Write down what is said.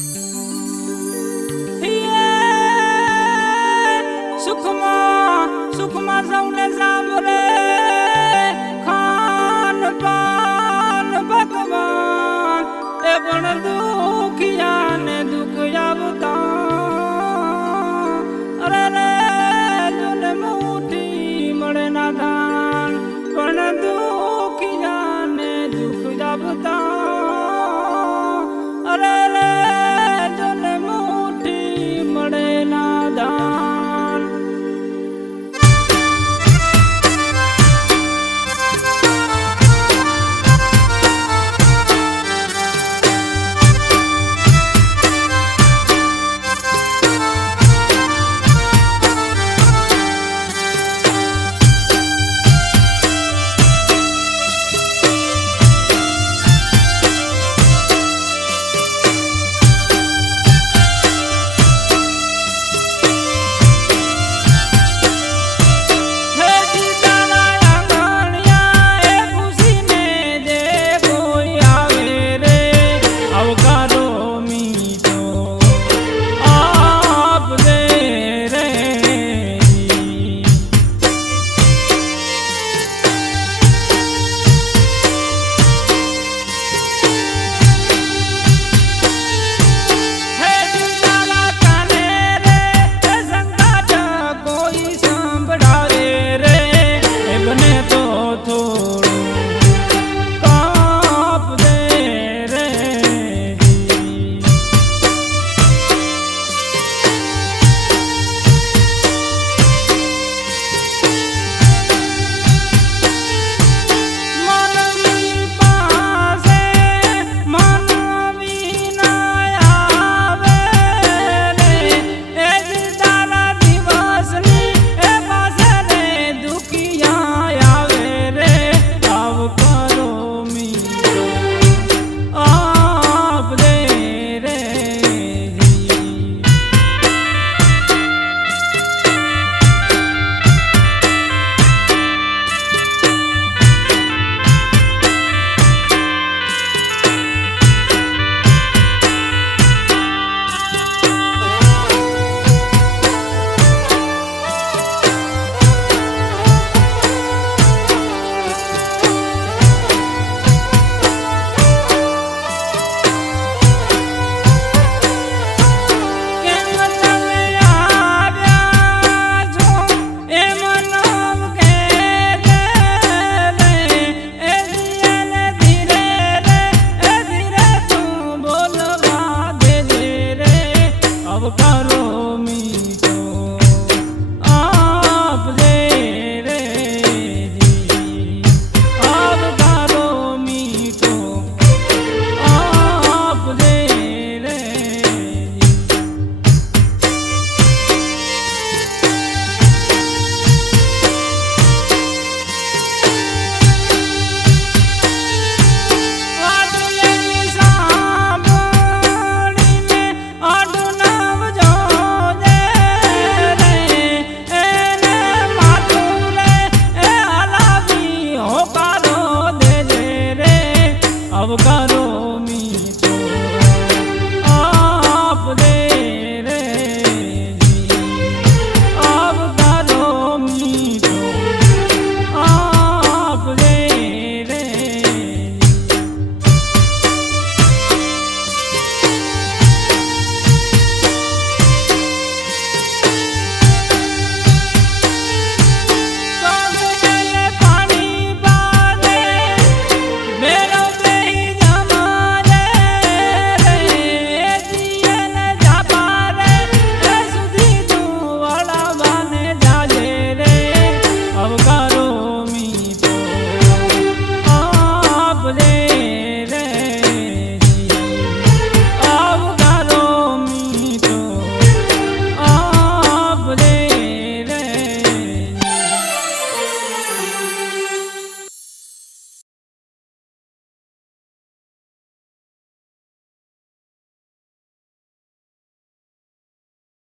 Thank you.